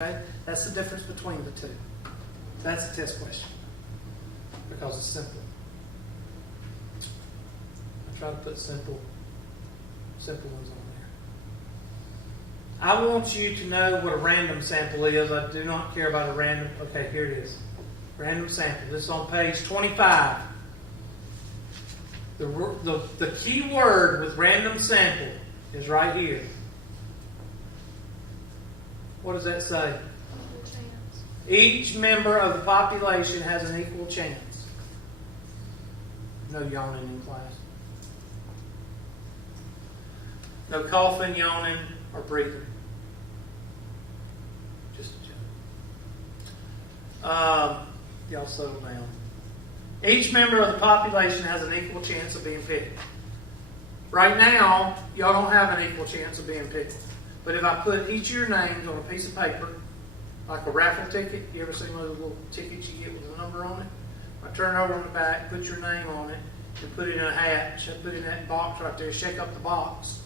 Okay? That's the difference between the two. That's a test question. Because it's simple. I try to put simple ones on there. I want you to know what a random sample is. I do not care about a random. Okay, here it is. Random sample. This is on page 25. The key word with random sample is right here. What does that say? Equal chance. Each member of the population has an equal chance. No yawning in class. No coughing, yawning, or breathing. Just a joke. Y'all settle down. Each member of the population has an equal chance of being picked. Right now, y'all don't have an equal chance of being picked. But if I put each of your names on a piece of paper, like a raffle ticket, you ever seen those little tickets you get with a number on it? I turn it over on the back, put your name on it, and put it in a hat, put it in that box right there, shake up the box,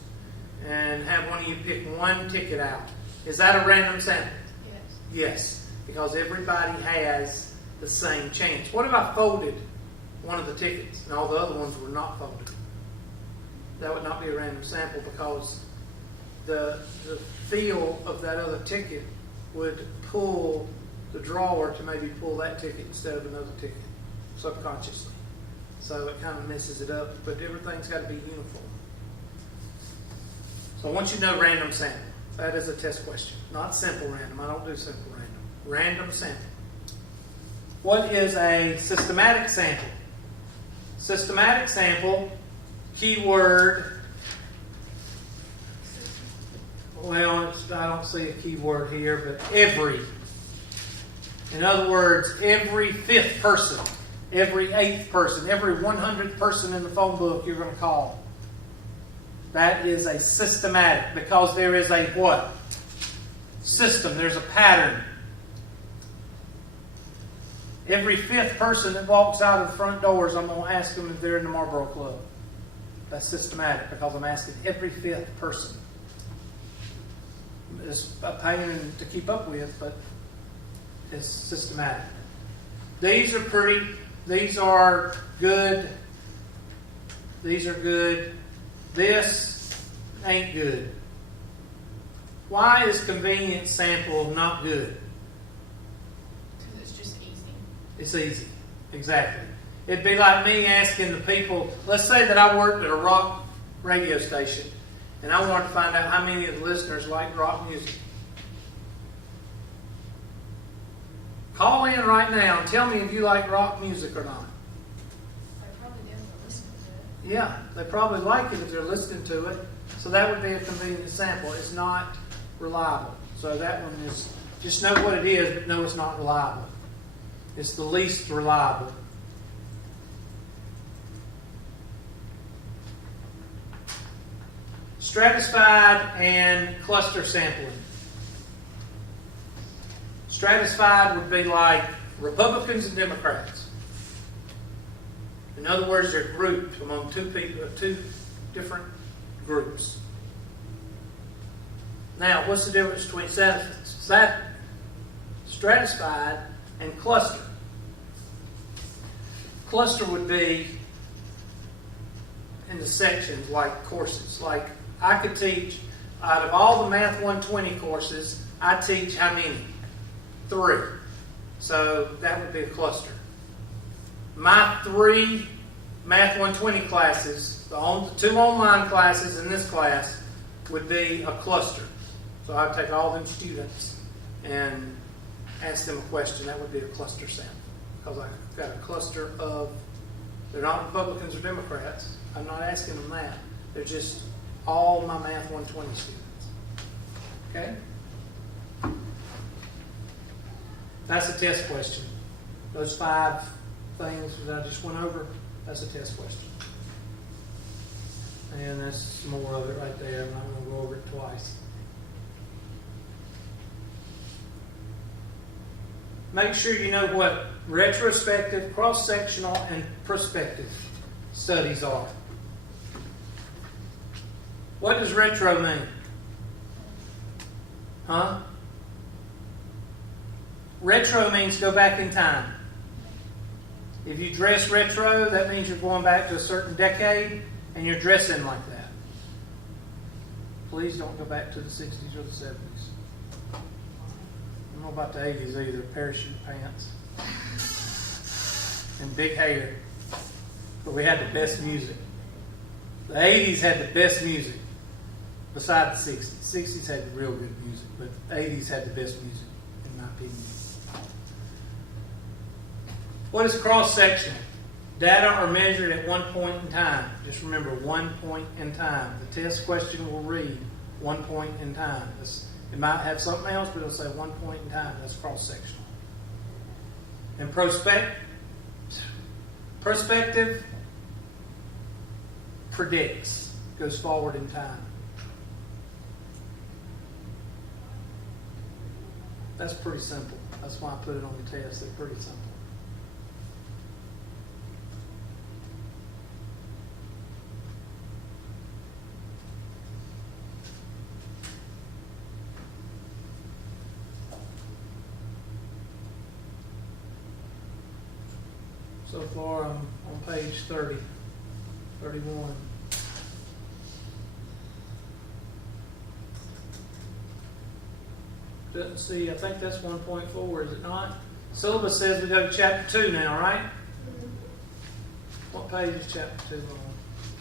and have one of you pick one ticket out. Is that a random sample? Yes. Yes, because everybody has the same chance. What if I folded one of the tickets and all the other ones were not folded? That would not be a random sample because the feel of that other ticket would pull the drawer to maybe pull that ticket instead of another ticket subconsciously. So it kind of messes it up, but everything's got to be uniform. So I want you to know random sample. That is a test question. Not simple random. I don't do simple random. Random sample. What is a systematic sample? Systematic sample, keyword. Well, I don't see a keyword here, but every. In other words, every fifth person, every eighth person, every 100th person in the phone book you're going to call. That is a systematic because there is a what? System. There's a pattern. Every fifth person that walks out of the front doors, I'm going to ask them if they're in the Marlboro Club. That's systematic because I'm asking every fifth person. It's a pain to keep up with, but it's systematic. These are pretty. These are good. These are good. This ain't good. Why is convenience sample not good? Because it's just easy. It's easy. Exactly. It'd be like me asking the people, let's say that I worked at a rock radio station, and I wanted to find out how many of the listeners like rock music. Call in right now and tell me if you like rock music or not. They probably didn't listen to it. Yeah, they probably like it if they're listening to it. So that would be a convenient sample. It's not reliable. So that one is, just know what it is, but know it's not reliable. It's the least reliable. Stratified and cluster sampling. Stratified would be like Republicans and Democrats. In other words, they're grouped among two different groups. Now, what's the difference between stratified and cluster? Cluster would be in the sections like courses. Like I could teach, out of all the Math 120 courses, I teach how many? 3. So that would be a cluster. My 3 Math 120 classes, the 2 online classes and this class, would be a cluster. So I'd take all them students and ask them a question. That would be a cluster sample. Because I've got a cluster of, they're not Republicans or Democrats. I'm not asking them that. They're just all my Math 120 students. Okay? That's a test question. Those 5 things that I just went over, that's a test question. And that's more of it right there. I'm not going to go over it twice. Make sure you know what retrospective, cross-sectional, and prospective studies are. What does retro mean? Huh? Retro means go back in time. If you dress retro, that means you're going back to a certain decade and you're dressing like that. Please don't go back to the 60s or the 70s. I don't know about the 80s either. Parachute pants and big hair. But we had the best music. The 80s had the best music besides the 60s. 60s had real good music, but the 80s had the best music, in my opinion. What is cross-sectional? Data are measured at one point in time. Just remember, 1 point in time. The test question will read 1 point in time. It might have something else, but it'll say 1 point in time. That's cross-sectional. And prospective predicts, goes forward in time. That's pretty simple. That's why I put it on the test. They're pretty simple. So far, I'm on page 30, 31. Doesn't see, I think that's 1.4, is it not? Syllabus says we go to chapter 2 now, right? What page is chapter 2 on?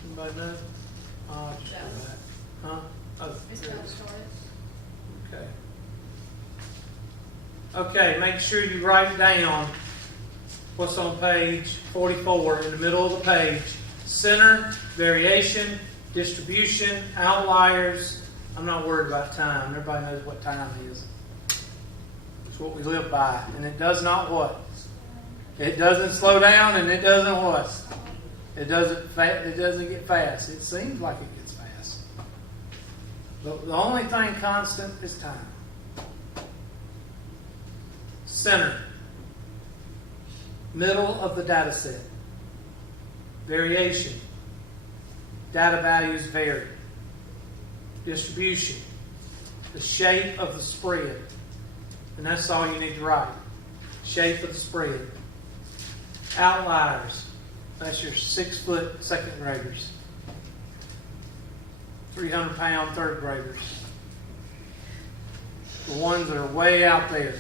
Anybody know? I'll just go back. Huh? Oh, It's there it about is. Stratus. Okay, make sure you write down what's on page 44 in the middle of the page. Center, variation, distribution, outliers. I'm not worried about time. Everybody knows what time is. It's what we live by. And it does not what? It doesn't slow down and it doesn't what? It doesn't get fast. It seems like it gets fast. But the only thing constant is time. Center. Middle of the data set. Variation. Data values vary. Distribution. The shape of the spread. And that's all you need to write. Shape of the spread. Outliers. That's your 6-foot second graders. 300-pound third graders. The ones that are way out there.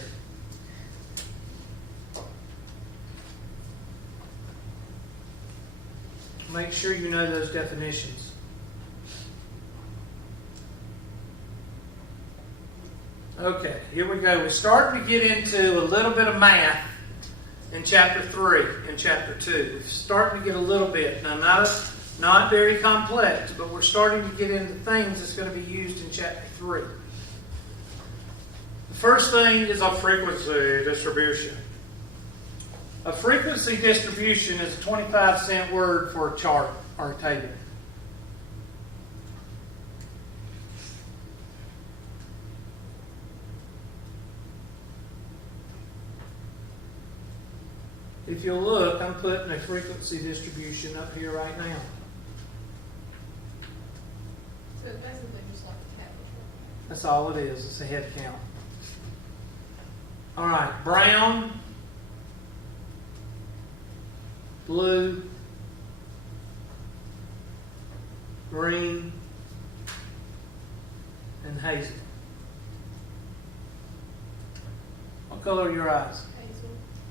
Make sure you know those definitions. Okay, here we go. We're starting to get into a little bit of math in chapter 3 and chapter 2. We're starting to get a little bit. Now, not very complex, but we're starting to get into things that's going to be used in chapter 3. The first thing is a frequency distribution. A frequency distribution is a 25-cent word for a chart or a table. If you look, I'm putting a frequency distribution up here right now. So it's basically just like a cabbage. That's all it is. It's a head count. All right, brown, blue, green, and hazel. What color are your eyes?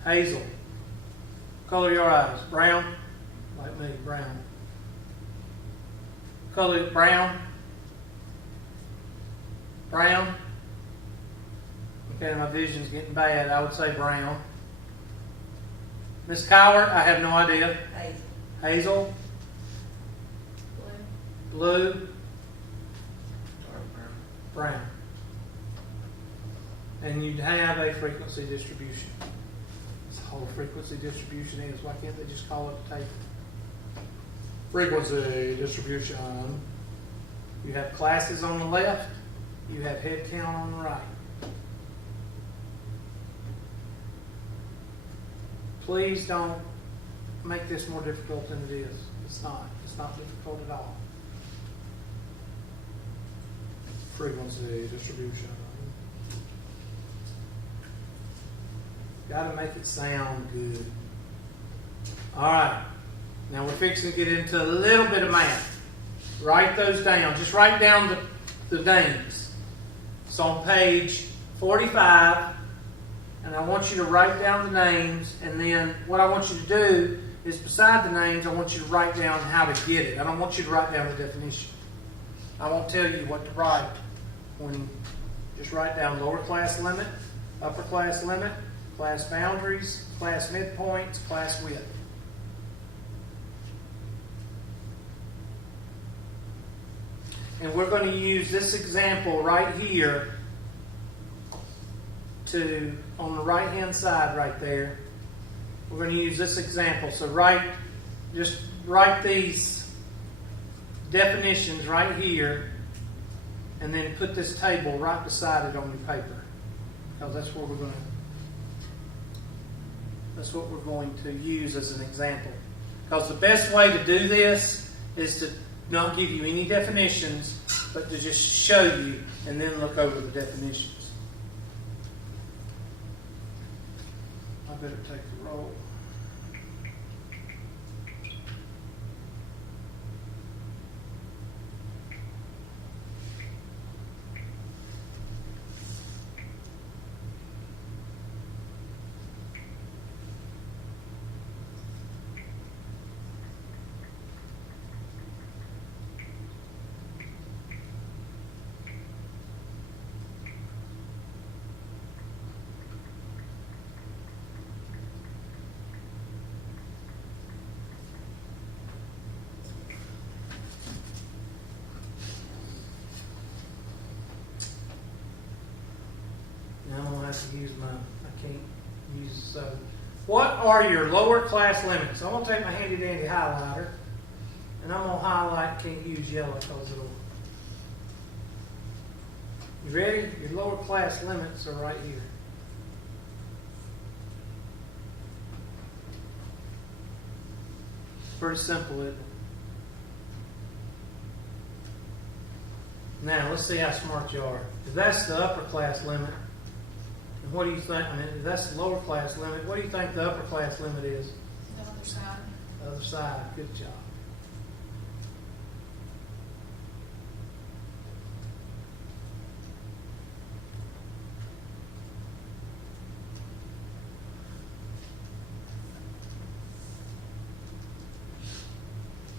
Hazel. Hazel. Color your eyes? Brown? Like me, brown. Color brown? Brown? Okay, my vision's getting bad. I would say brown. Miss Cowart, I have no idea. Hazel. Hazel? Blue. Blue? Dark brown. Brown. And you'd have a frequency distribution. That's the whole frequency distribution is. Why can't they just call it a table? Frequency distribution. You have classes on the left. You have head count on the right. Please don't make this more difficult than it is. It's not. It's not difficult at all. Frequency distribution. Got to make it sound good. All right. Now we're fixing to get into a little bit of math. Write those down. Just write down the names. It's on page 45. And I want you to write down the names. And then what I want you to do is beside the names, I want you to write down how to get it. I don't want you to write down the definition. I won't tell you what to write. Just write down lower class limit, upper class limit, class boundaries, class midpoints, class width. And we're going to use this example right here on the right hand side right there. We're going to use this example. So just write these definitions right here and then put this table right beside it on your paper. Because that's what we're going to use as an example. Because the best way to do this is to not give you any definitions, but to just show you and then look over the definitions. I better take the roll. To use I can't use it. So, what are your lower class limits? I'm going to take my handy dandy highlighter and I'm going to highlight, can't use yellow because it'll. You ready? Your lower class limits are right here. It's pretty simple, isn't it? Now, let's see how smart you are. If that's the upper class limit, what do you think? I mean, if that's the lower class limit, what do you think the upper class limit is? The other side. The other side. Good job.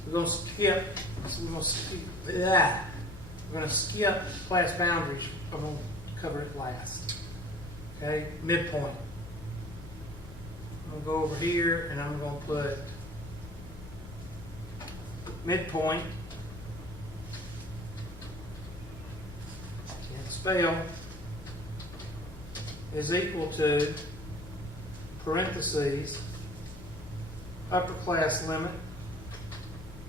We're going to skip class boundaries. I'm going to cover it last. Okay, midpoint. I'm going to go over here and I'm going to put midpoint. Can't spell. Is equal to parentheses upper class limit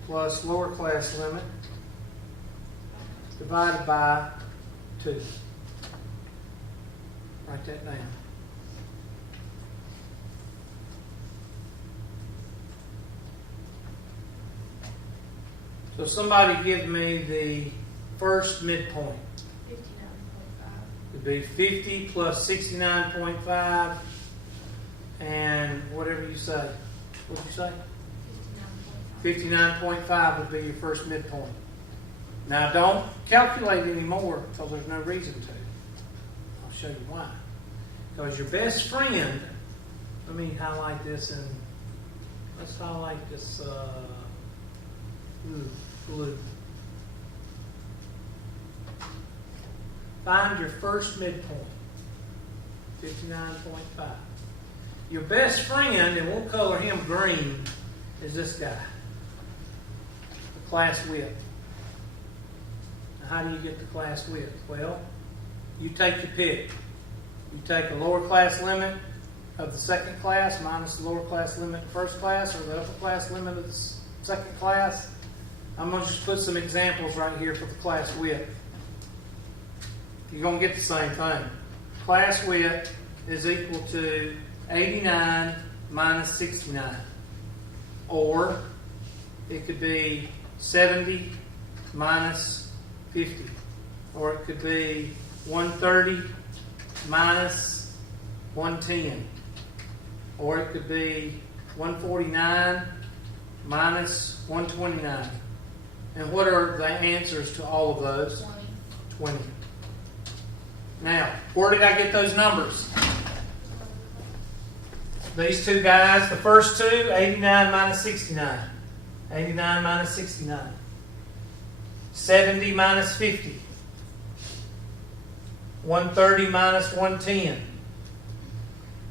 plus lower class limit divided by 2. Write that down. So somebody give me the first midpoint. 59.5. It'd be 50 plus 69.5 and whatever you say. What did you say? 59.5. 59.5 would be your first midpoint. Now don't calculate anymore because there's no reason to. I'll show you why. Because your best friend, let me highlight this and let's highlight this blue. Find your first midpoint, 59.5. Your best friend, and we'll color him green, is this guy, the class width. Now, how do you get the class width? Well, you take your pick. You take the lower class limit of the second class minus the lower class limit of the first class, or the upper class limit of the second class. I'm going to just put some examples right here for the class width. You're going to get the same thing. Class width is equal to 89 minus 69. Or it could be 70 minus 50. Or it could be 130 minus 110. or it could be 149 minus 129. And what are the answers to all of those? 20. 20. Now, where did I get those numbers? These two guys, the first two, 89 minus 69. 89 minus 69. 70 minus 50. 130 minus 110.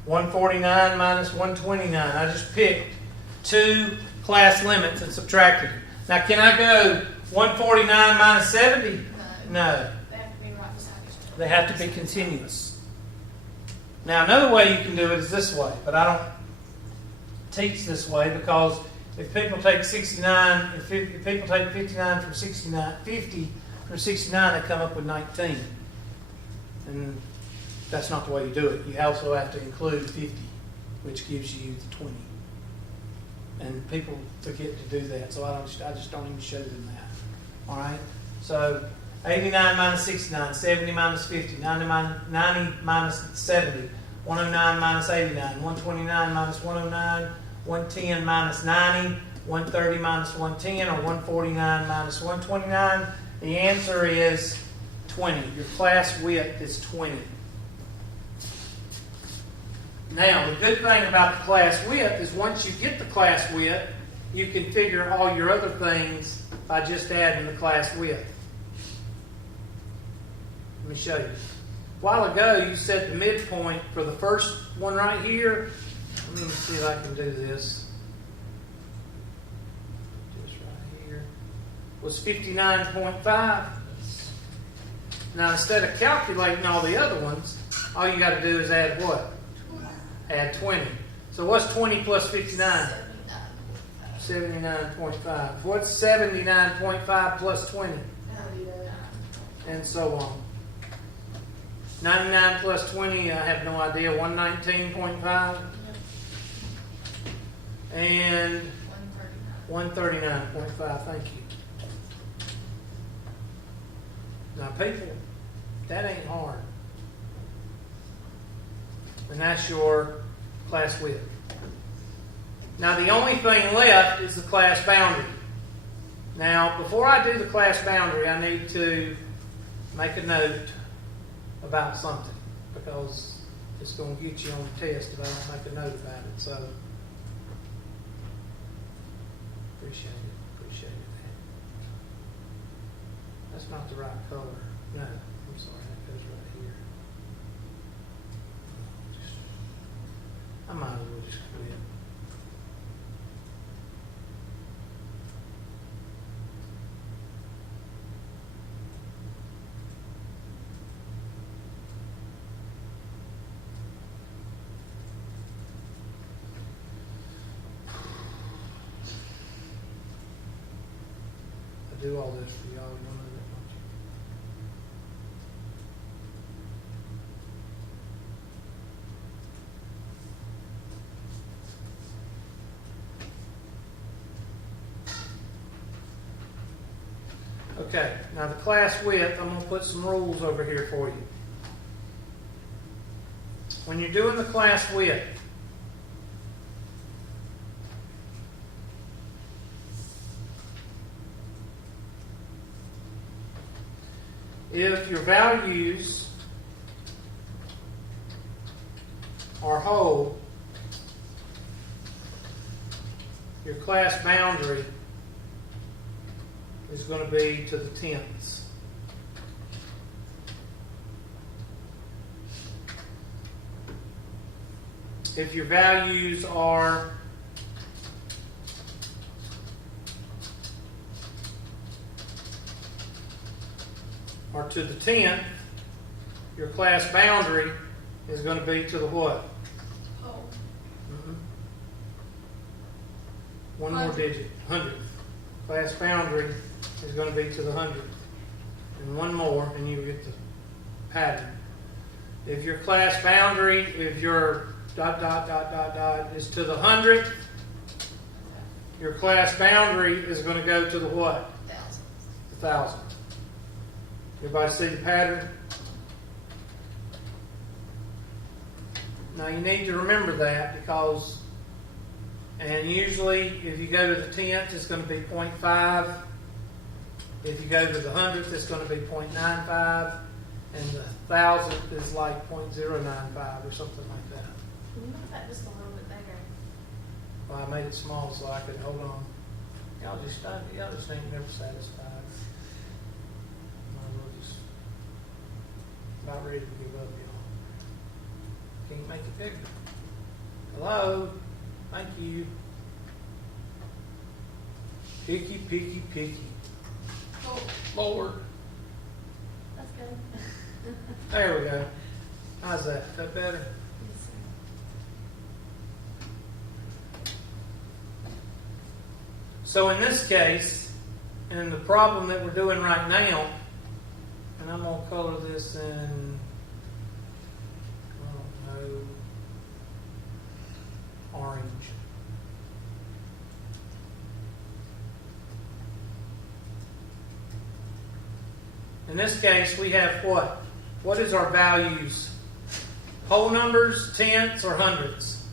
149 minus 129. I just picked two class limits and subtracted them. Now, can I go 149 minus 70? No. They have to be right beside each other. They have to be continuous. Now, another way you can do it is this way, but I don't teach this way because if people take 69, if people take 59 from 69, 50 from 69, they come up with 19. And that's not the way you do it. You also have to include 50, which gives you the 20. And people forget to do that, so I just don't even show them that. All right? So 89 minus 69, 70 minus 50, 90 minus 70, 109 minus 89, 129 minus 109, 110 minus 90, 130 minus 110, or 149 minus 129. The answer is 20. Your class width is 20. Now, the good thing about the class width is once you get the class width, you can figure all your other things by just adding the class width. Let me show you. A while ago, you set the midpoint for the first one right here. Let me see if I can do this. Just right here. Was 59.5. Now, instead of calculating all the other ones, all you got to do is add what? Add 20. So what's 20 plus 59? 79.5. What's 79.5 plus 20? And so on. 99 plus 20, I have no idea. 119.5. And 139.5. Thank you. Now, people, that ain't hard. And that's your class width. Now, the only thing left is the class boundary. Now, before I do the class boundary, I need to make a note about something because it's going to get you on the test if I don't make a note about it. So, appreciate it. That's not the right color. No, I'm sorry, that goes right here. I might as well just quit. I do all this for y'all, you know that, don't you? Okay, now the class width, I'm going to put some rules over here for you. When you're doing the class width, if your values are whole, your class boundary is going to be to the tenths. If your values are to the tenth, your class boundary is going to be to the what? Oh. One more digit, 100th. Class boundary is going to be to the 100th. And one more, and you get the pattern. If your class boundary, if your ... is to the 100th, your class boundary is going to go to the what? 1,000. Everybody see the pattern? Now you need to remember that because, and usually if you go to the tenth, it's going to be 0.5. If you go to the hundredth, it's going to be 0.95. And the thousandth is like 0.095 or something like that. Can you make that just a little bit bigger? Well, I made it small so I could hold on. Y'all just ain't never satisfied. I'm just about ready to give up, y'all. Can't make it bigger. Hello? Thank you. Picky, picky, picky. Oh, Lord. that's good. There we go. How's that? Is that better? Yes, sir. So in this case, and the problem that we're doing right now, and I'm going to color this in, I don't know, orange. In this case, we have what? What is our values? Whole numbers, tenths, or hundredths?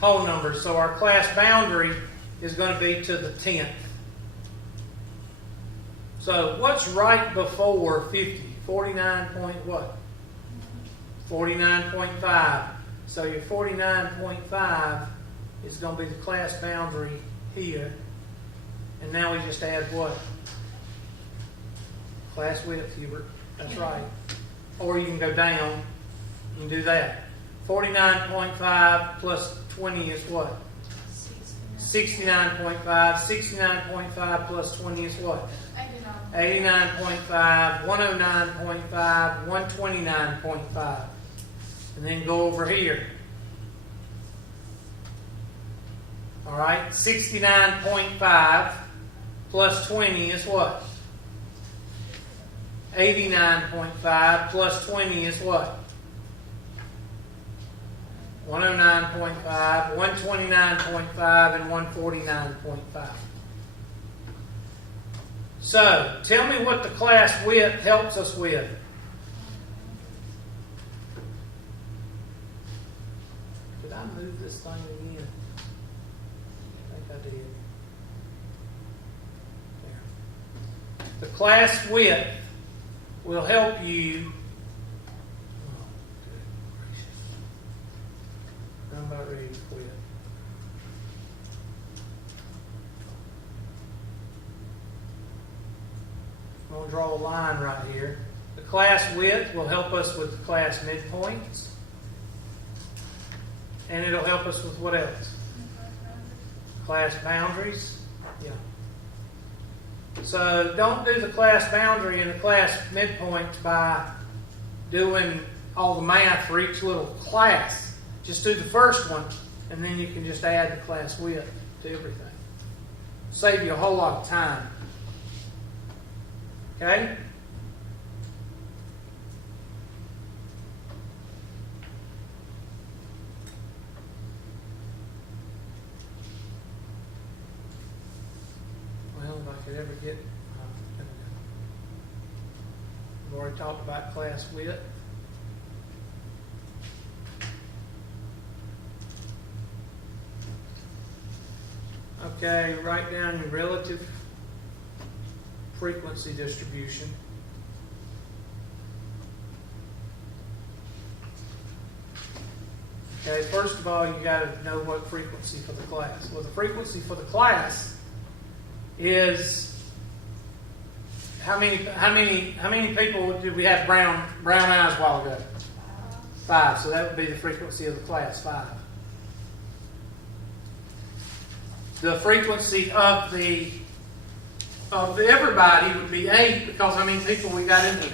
Whole numbers. So our class boundary is going to be to the tenth. So what's right before 50? 49 point what? 49.5. So your 49.5 is going to be the class boundary here. And now we just add what? Class width, Hubert. That's right. Or you can go down. You can do that. 49.5 plus 20 is what? 69.5. 69.5 plus 20 is what? 89.5, 109.5, 129.5. And then go over here. All right, 69.5 plus 20 is what? 89.5 plus 20 is what? 109.5, 129.5, and 149.5. So, tell me what the class width helps us with. Did I move this thing again? I think I did. There. The class width will help you. Oh, good gracious. I'm about ready to quit. I'm going to draw a line right here. The class width will help us with the class midpoints. And it'll help us with what else? Class boundaries. Yeah. So don't do the class boundary and the class midpoints by doing all the math for each little class. Just do the first one, and then you can just add the class width to everything. Save you a whole lot of time. Okay? Well, if I could ever get... We've already talked about class width. Okay, write down your relative frequency distribution. Okay, first of all, you got to know what frequency for the class. Well, the frequency for the class is how many people did we have brown eyes a while ago? 5. So that would be the frequency of the class, 5. The frequency of everybody would be 8 because how many people we got in here?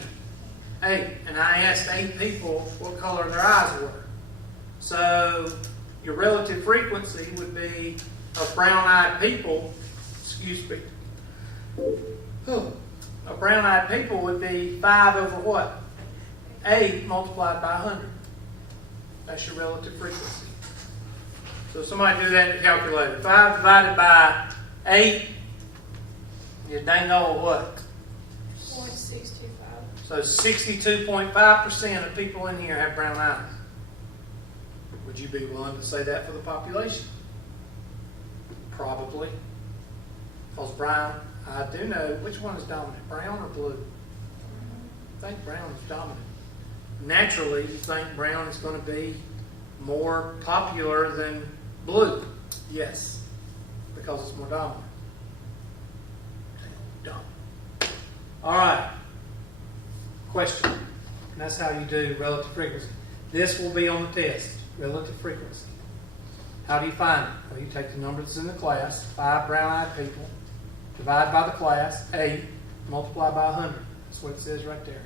8. And I asked 8 people what color their eyes were. So your relative frequency would be of brown-eyed people, excuse me, of brown-eyed people would be 5 over what? 8 multiplied by 100. That's your relative frequency. So somebody do that in the calculator. 5 divided by 8 is dang old what? 0.625. So 62.5% of people in here have brown eyes. Would you be willing to say that for the population? Probably. Because brown, I do know, which one is dominant, brown or blue? I think brown is dominant. Naturally, you think brown is going to be more popular than blue. Yes, because it's more dominant. Dominant. All right. Question. And that's how you do relative frequency. This will be on the test, relative frequency. How do you find it? Well, you take the number that's in the class, 5 brown-eyed people, divide by the class, 8, multiply by 100. That's what it says right there.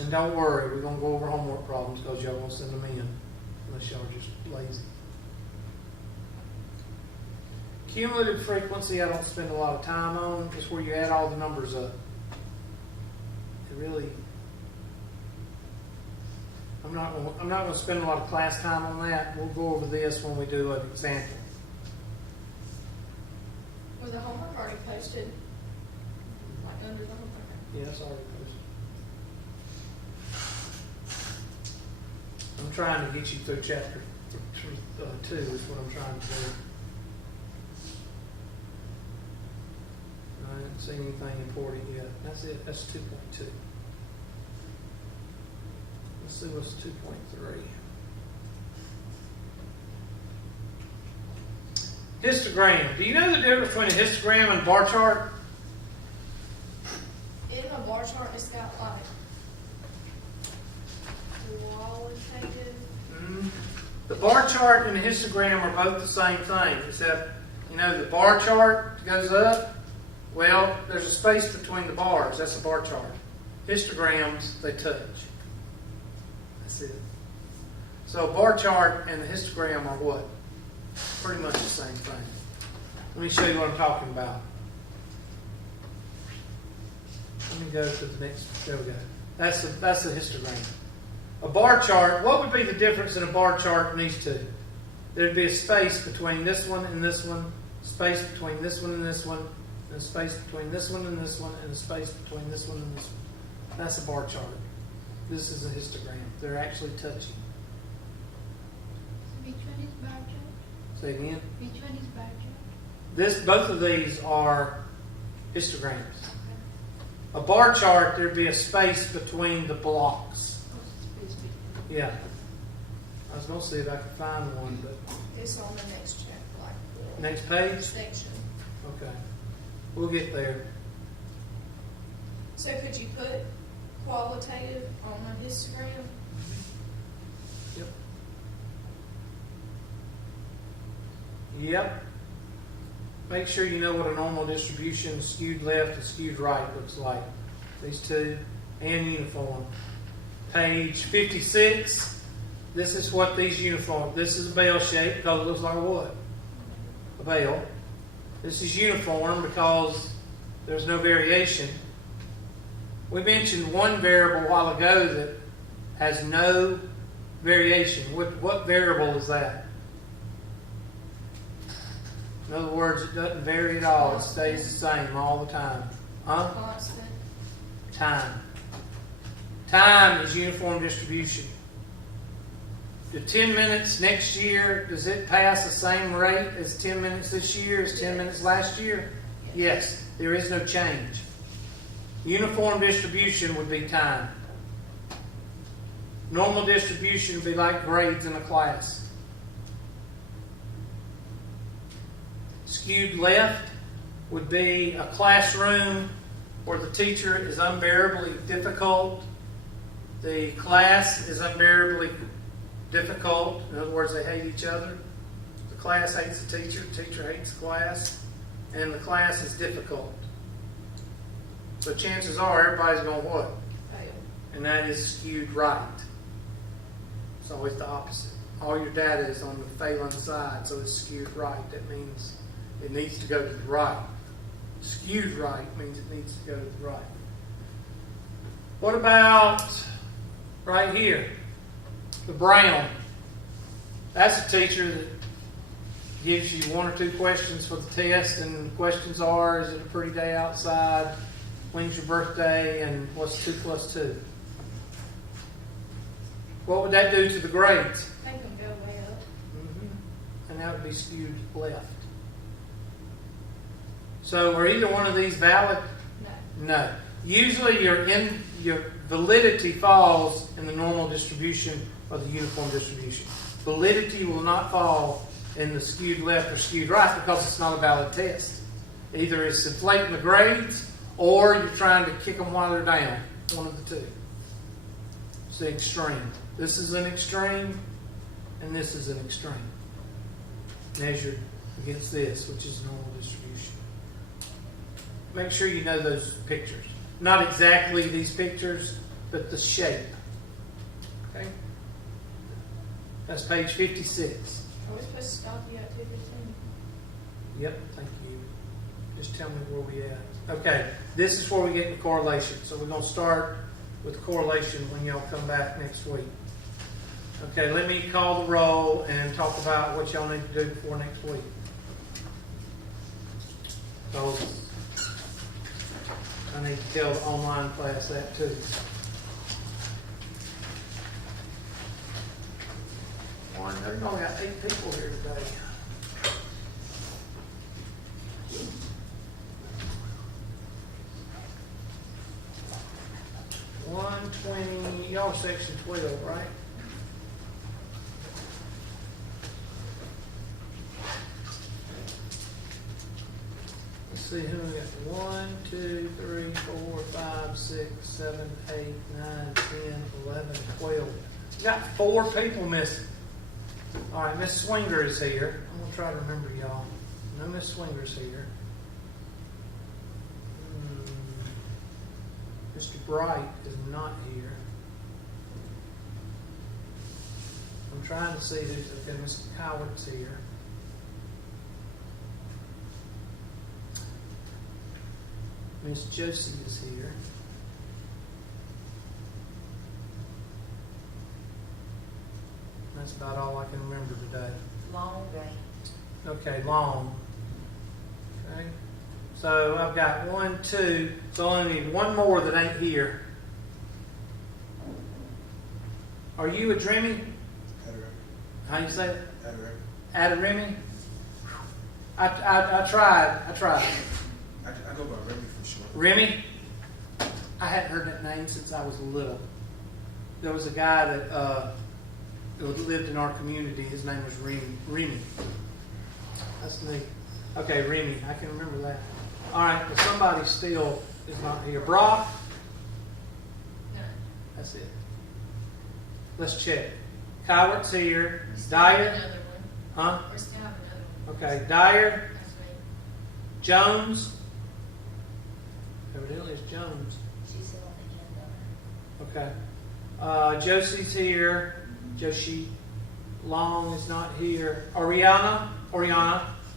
And don't worry, we're going to go over homework problems because y'all won't send them in unless y'all are just lazy. Cumulative frequency, I don't spend a lot of time on. It's where you add all the numbers up. It really, I'm not going to spend a lot of class time on that. We'll go over this when we do an example. Was the homework already posted? Like under the homework? Yeah, it's already posted. I'm trying to get you through chapter 2 is what I'm trying to do. I didn't see anything important yet. That's it. That's 2.2. Let's see what's 2.3. Histogram. Do you know the difference between a histogram and a bar chart? In a bar chart, it's got like qualitative. The bar chart and the histogram are both the same thing, except, the bar chart goes up. Well, there's a space between the bars. That's a bar chart. Histograms, they touch. That's it. So a bar chart and the histogram are what? Pretty much the same thing. Let me show you what I'm talking about. Let me go to the next. There we go. That's the histogram. A bar chart, what would be the difference in a bar chart and these two? There'd be a space between this one and this one, space between this one and this one, and a space between this one and this one, and a space between this one and this one. That's a bar chart. This is a histogram. They're actually touching. Which one is bar chart? Say again? Which one is bar chart? Both of these are histograms. A bar chart, there'd be a space between the blocks. Yeah. I was going to see if I could find one, but... It's on the next chapter, like the Next page? section. Okay. We'll get there. So could you put qualitative on a histogram? Yep. Yep. Make sure you know what a normal distribution, skewed left and skewed right, looks like. These two, and uniform. Page 56. This is what these uniform. This is a bell shape because it looks like a what? A bell. This is uniform because there's no variation. We mentioned one variable a while ago that has no variation. What variable is that? In other words, it doesn't vary at all. It stays the same all the time. Huh? Constant. Time. Time is uniform distribution. The 10 minutes next year, does it pass the same rate as 10 minutes this year as 10 minutes last year? Yes. There is no change. Uniform distribution would be time. Normal distribution would be like grades in a class. Skewed left would be a classroom where the teacher is unbearably difficult. The class is unbearably difficult. In other words, they hate each other. The class hates the teacher hates the class, and the class is difficult. So chances are everybody's going what? Fail. And that is skewed right. It's always the opposite. All your data is on the failing side, so it's skewed right. That means it needs to go to the right. Skewed right means it needs to go to the right. What about right here? The brown. That's a teacher that gives you 1 or 2 questions for the test, and the questions are, is it a pretty day outside? When's your birthday? And what's 2 plus 2? What would that do to the grades? Make them go way up. And that would be skewed left. So are either one of these valid? No. No. Usually your validity falls in the normal distribution or the uniform distribution. Validity will not fall in the skewed left or skewed right because it's not a valid test. Either it's inflating the grades or you're trying to kick them while they're down. One of the two. It's the extreme. This is an extreme and this is an extreme. Measured against this, which is normal distribution. Make sure you know those pictures. Not exactly these pictures, but the shape. Okay? That's page 56. Are we supposed to stop you at 2:15? Yep, thank you. Just tell me where we at. Okay, this is where we get the correlation. So we're going to start with correlation when y'all come back next week. Okay, let me call the roll and talk about what y'all need to do before next week. So I need to tell the online class that too. One, there's only got 8 people here today. Y'all are section 12, right? Let's see who we got. 1, 2, 3, 4, 5, 6, 7, 8, 9, 10, 11, 12. We got 4 people missing. All right, Miss Swinger is here. I'm going to try to remember y'all. No Miss Swinger's here. Mr. Bright is not here. I'm trying to see who's okay. Mr. Howard's here. Miss Josie is here. That's about all I can remember today. Long day. Okay, long. Okay. So I've got 1, 2. So I only need 1 more that ain't here. Are you a Dreamy? How do you say it? Adarimi? I tried. I go by Remy for short. Remy? I hadn't heard that name since I was little. There was a guy that lived in our community. His name was Remy. That's neat. Okay, Remy. I can remember that. All right, but somebody still is not here. Brock? No. That's it. Let's check. Kywart's here. We still have Dyer? another one. Huh? We still have another one. Okay, Dyer. That's me. Jones? Evidently it's Jones. She's still on the agenda. Okay. Josie's here. Josie Long is not here. Oriana,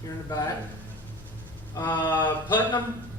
you're in the back. Putnam,